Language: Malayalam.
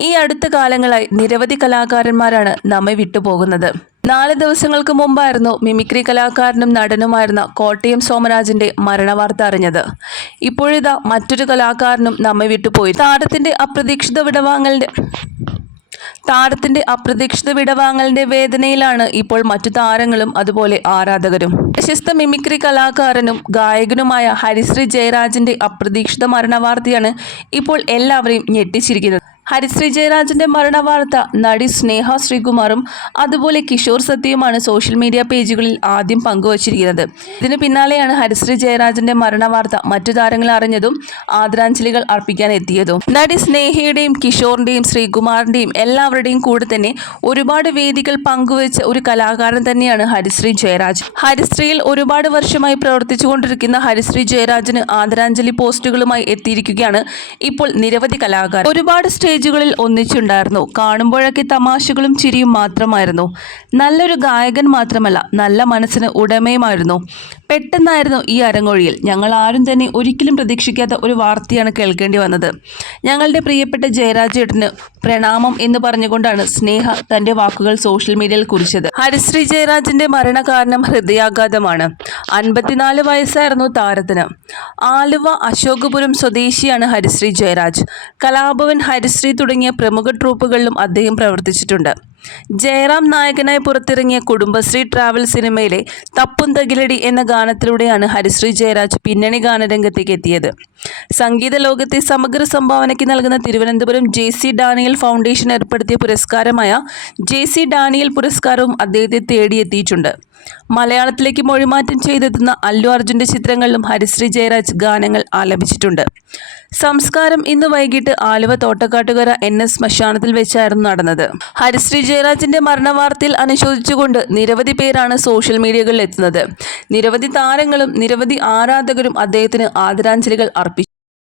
ഈ അടുത്ത കാലങ്ങളായി നിരവധി കലാകാരന്മാരാണ് നമ്മെ വിട്ടുപോകുന്നത്. നാല് ദിവസങ്ങൾക്ക് മുമ്പായിരുന്നു മിമിക്രി കലാകാരനും നടനുമായിരുന്ന കോട്ടയം സോമരാജന്റെ മരണവാർത്ത അറിഞ്ഞത്. ഇപ്പോഴിതാ മറ്റൊരു കലാകാരനും നമ്മെ വിട്ടുപോയി. താരത്തിന്റെ അപ്രതീക്ഷിത വിടവാങ്ങലിന്റെ താരത്തിന്റെ അപ്രതീക്ഷിത വിടവാങ്ങലിന്റെ വേദനയിലാണ് ഇപ്പോൾ മറ്റു താരങ്ങളും അതുപോലെ ആരാധകരും. പ്രശസ്ത മിമിക്രി കലാകാരനും ഗായകനുമായ ഹരിശ്രീ ജയരാജന്റെ അപ്രതീക്ഷിത മരണവാർത്തയാണ് ഇപ്പോൾ എല്ലാവരെയും ഞെട്ടിച്ചിരിക്കുന്നത്. ഹരിശ്രീ ജയരാജന്റെ മരണവാർത്ത നടി സ്നേഹ ശ്രീകുമാറും അതുപോലെ കിഷോർ സത്യയുമാണ് സോഷ്യൽ മീഡിയ പേജുകളിൽ ആദ്യം പങ്കുവച്ചിരിക്കുന്നത്. ഇതിന് പിന്നാലെയാണ് ഹരിശ്രീ ജയരാജന്റെ മരണവാർത്ത മറ്റു താരങ്ങൾ അറിഞ്ഞതും ആദരാഞ്ജലികൾ അർപ്പിക്കാൻ എത്തിയതും. നടി സ്നേഹയുടെയും കിഷോറിന്റെയും ശ്രീകുമാറിന്റെയും എല്ലാവരുടെയും കൂടെ തന്നെ ഒരുപാട് വേദികൾ പങ്കുവച്ച ഒരു കലാകാരൻ തന്നെയാണ് ഹരിശ്രീ ജയരാജ് ഹരിശ്രീയിൽ ഒരുപാട് വർഷമായി പ്രവർത്തിച്ചുകൊണ്ടിരിക്കുന്ന ഹരിശ്രീ ജയരാജന് ആദരാഞ്ജലി പോസ്റ്റുകളുമായി എത്തിയിരിക്കുകയാണ് ഇപ്പോൾ നിരവധി കലാകാരൻ ഒരുപാട് സ്റ്റേജുകളിൽ ഒന്നിച്ചുണ്ടായിരുന്നു. കാണുമ്പോഴൊക്കെ തമാശകളും ചിരിയും മാത്രമായിരുന്നു. നല്ലൊരു ഗായകൻ മാത്രമല്ല നല്ല മനസ്സിന് ഉടമയുമായിരുന്നു. പെട്ടെന്നായിരുന്നു ഈ അരങ്ങൊഴിയിൽ. ഞങ്ങൾ ആരും തന്നെ ഒരിക്കലും പ്രതീക്ഷിക്കാത്ത ഒരു വാർത്തയാണ് കേൾക്കേണ്ടി വന്നത്. ഞങ്ങളുടെ പ്രിയപ്പെട്ട ജയരാജ് ചേട്ടന് പ്രണാമം എന്ന് പറഞ്ഞുകൊണ്ടാണ് സ്നേഹ തന്റെ വാക്കുകൾ സോഷ്യൽ മീഡിയയിൽ കുറിച്ചത്. ഹരിശ്രീ ജയരാജിന്റെ മരണകാരണം ഹൃദയാഘാതമാണ്. അൻപത്തിനാല് വയസ്സായിരുന്നു താരത്തിന്. ആലുവ അശോകപുരം സ്വദേശിയാണ് ഹരിശ്രീ ജയരാജ്. കലാഭവൻ ഹരിശ്രീ തുടങ്ങിയ പ്രമുഖ ട്രൂപ്പുകളിലും അദ്ദേഹം പ്രവർത്തിച്ചിട്ടുണ്ട്. ജയറാം നായകനായി പുറത്തിറങ്ങിയ കുടുംബശ്രീ ട്രാവൽ സിനിമയിലെ തപ്പും തകിലടി എന്ന ഗാനത്തിലൂടെയാണ് ഹരിശ്രീ ജയരാജ് പിന്നണി ഗാനരംഗത്തേക്ക് എത്തിയത്. സംഗീത ലോകത്തെ സമഗ്ര സംഭാവനയ്ക്ക് നൽകുന്ന Thiruvananthapuram J C Daniel foundation ഏർപ്പെടുത്തിയ പുരസ്കാരമായ ജെ സി ഡാനിയൽ പുരസ്കാരവും അദ്ദേഹത്തെ തേടിയെത്തിയിട്ടുണ്ട്. മലയാളത്തിലേക്ക് മൊഴിമാറ്റം ചെയ്തെത്തുന്ന അല്ലു അർജുന്റെ ചിത്രങ്ങളിലും ഹരിശ്രീ ജയരാജ് ഗാനങ്ങൾ ആലപിച്ചിട്ടുണ്ട്. സംസ്കാരം ഇന്ന് വൈകിട്ട് ആലുവ തോട്ടക്കാട്ടുകര എസ് ശ്മശാനത്തിൽ വെച്ചായിരുന്നു നടന്നത്. ഹരിശ്രീ ജയരാജിന്റെ മരണവാർത്തയിൽ അനുശോചിച്ചുകൊണ്ട് നിരവധി പേരാണ് സോഷ്യൽ മീഡിയകളിൽ എത്തുന്നത്. നിരവധി താരങ്ങളും നിരവധി ആരാധകരും അദ്ദേഹത്തിന് ആദരാഞ്ജലികൾ അർപ്പിച്ചു.